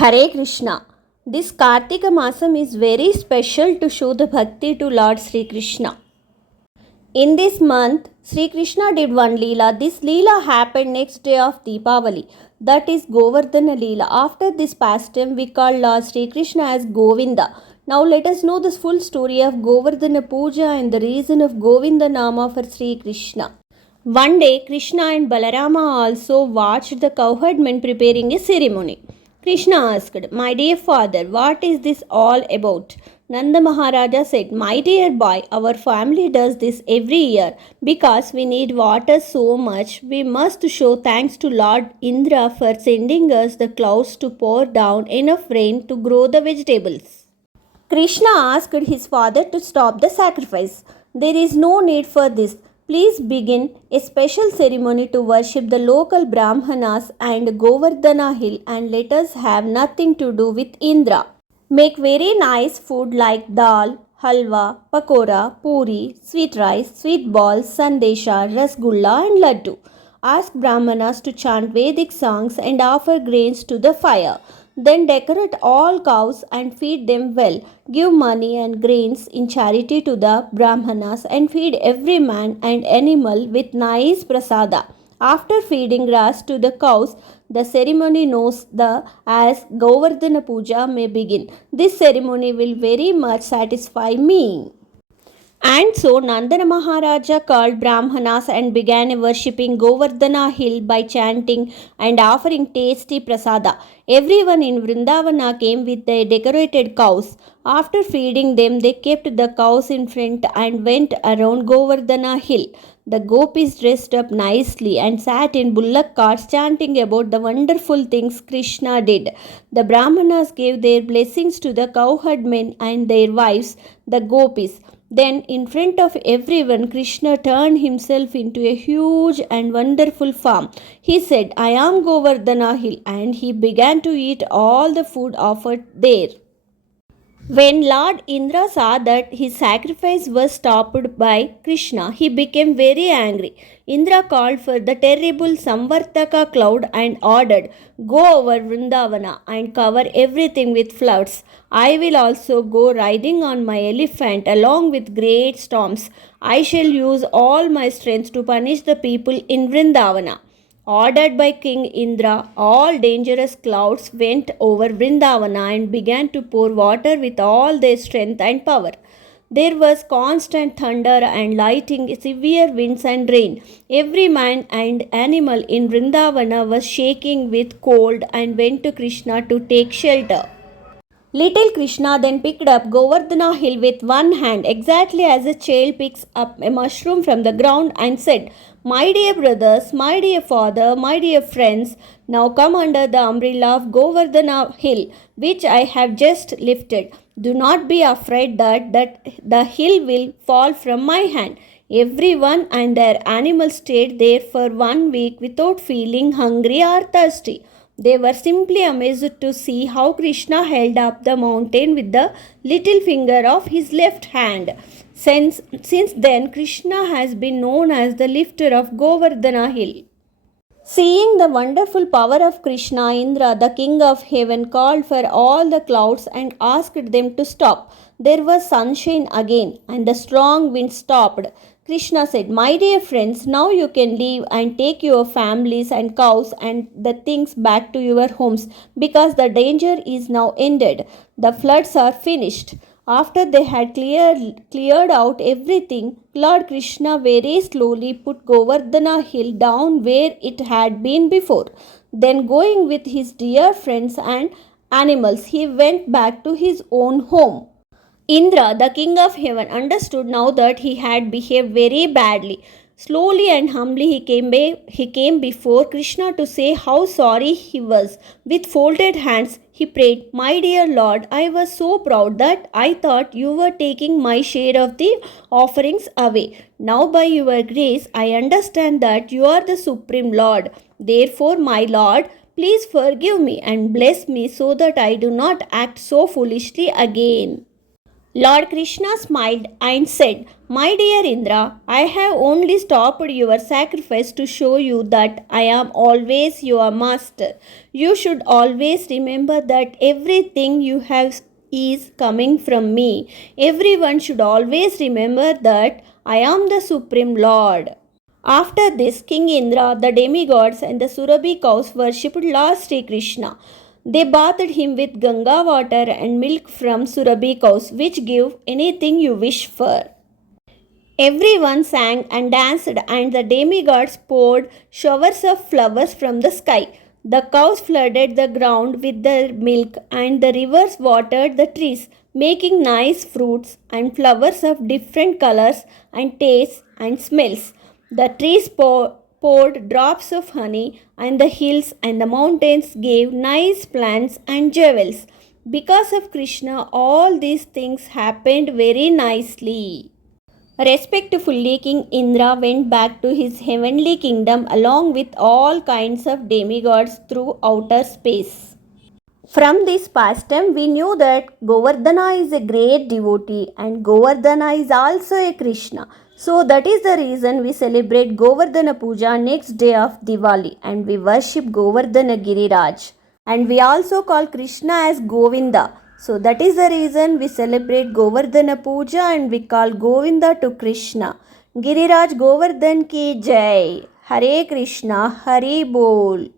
Hare Krishna. This Kartika Masam is very special to show the bhakti to Lord Sri Krishna. In this month, Sri Krishna did one Leela. This Leela happened next day of Deepavali. That is Govardhana Leela. After this pastime, we call Lord Sri Krishna as Govinda. Now let us know the full story of Govardhana Puja and the reason of Govinda Nama for Sri Krishna. One day, Krishna and Balarama also watched the cowherdmen preparing a ceremony. Krishna asked, "My dear father, what is this all about?" Nanda Maharaja said, "My dear boy, our family does this every year because we need water so much. We must show thanks to Lord Indra for sending us the clouds to pour down enough rain to grow the vegetables." Krishna asked his father to stop the sacrifice. "There is no need for this. Please begin a special ceremony to worship the local Brahmanas and Govardhana hill and let us have nothing to do with Indra. Make very nice food like dal, halwa, pakora, puri, sweet rice, sweet balls, sandesha, rasgulla and laddu. Ask Brahmanas to chant Vedic songs and offer grains to the fire. Then decorate all cows and feed them well. Give money and grains in charity to the Brahmanas and feed every man and animal with nice prasada. After feeding grass to the cows, the ceremony known as Govardhana Puja may begin. This ceremony will very much satisfy me." And so Nandana Maharaja called Brahmanas and began worshipping Govardhana hill by chanting and offering tasty prasada. Everyone in Vrindavana came with their decorated cows. After feeding them, they kept the cows in front and went around Govardhana hill. The gopis dressed up nicely and sat in bullock carts chanting about the wonderful things Krishna did. The Brahmanas gave their blessings to the cowherdmen and their wives, the gopis. Then, in front of everyone, Krishna turned himself into a huge and wonderful farm. He said, "I am Govardhana hill," and he began to eat all the food offered there. When Lord Indra saw that his sacrifice was stopped by Krishna, he became very angry. Indra called for the terrible Samvartaka cloud and ordered, "Go over Vrindavana and cover everything with floods. I will also go riding on my elephant along with great storms. I shall use all my strength to punish the people in Vrindavana." Ordered by King Indra, all dangerous clouds went over Vrindavana and began to pour water with all their strength and power. There was constant thunder and lightning, severe winds and rain. Every man and animal in Vrindavana was shaking with cold and went to Krishna to take shelter. Little Krishna then picked up Govardhana hill with one hand, exactly as a child picks up a mushroom from the ground, and said, "My dear brothers, my dear father, my dear friends, now come under the umbrella of Govardhana hill, which I have just lifted. Do not be afraid that the hill will fall from my hand." Everyone and their animals stayed there for 1 week without feeling hungry or thirsty. They were simply amazed to see how Krishna held up the mountain with the little finger of his left hand. Since then, Krishna has been known as the lifter of Govardhana hill. Seeing the wonderful power of Krishna, Indra, the king of heaven, called for all the clouds and asked them to stop. There was sunshine again, and the strong wind stopped. Krishna said, "My dear friends, now you can leave and take your families and cows and the things back to your homes, because the danger is now ended. The floods are finished." After they had cleared out everything, Lord Krishna very slowly put Govardhana hill down where it had been before. Then, going with his dear friends and animals, he went back to his own home. Indra, the king of heaven, understood now that he had behaved very badly. Slowly and humbly he came before Krishna to say how sorry he was. With folded hands, he prayed, "My dear Lord, I was so proud that I thought you were taking my share of the offerings away. Now, by your grace, I understand that you are the Supreme Lord. Therefore, my Lord, please forgive me and bless me so that I do not act so foolishly again." Lord Krishna smiled and said, "My dear Indra, I have only stopped your sacrifice to show you that I am always your master. You should always remember that everything you have is coming from me. Everyone should always remember that I am the Supreme Lord." After this, King Indra, the demigods, and the Surabhi cows worshipped Lord Sri Krishna. They bathed him with Ganga water and milk from Surabhi cows, which give anything you wish for. Everyone sang and danced, and the demigods poured showers of flowers from the sky. The cows flooded the ground with their milk, and the rivers watered the trees, making nice fruits and flowers of different colors and tastes and smells. The trees poured drops of honey, and the hills and the mountains gave nice plants and jewels. Because of Krishna, all these things happened very nicely. Respectfully, King Indra went back to his heavenly kingdom along with all kinds of demigods through outer space. From this pastime, we knew that Govardhana is a great devotee and Govardhana is also a Krishna. So that is the reason we celebrate Govardhana Puja next day of Diwali and we worship Govardhana Giriraj. And we also call Krishna as Govinda. So that is the reason we celebrate Govardhana Puja and we call Govinda to Krishna. Giriraj Govardhan ki jai. Hare Krishna, Hari Bol.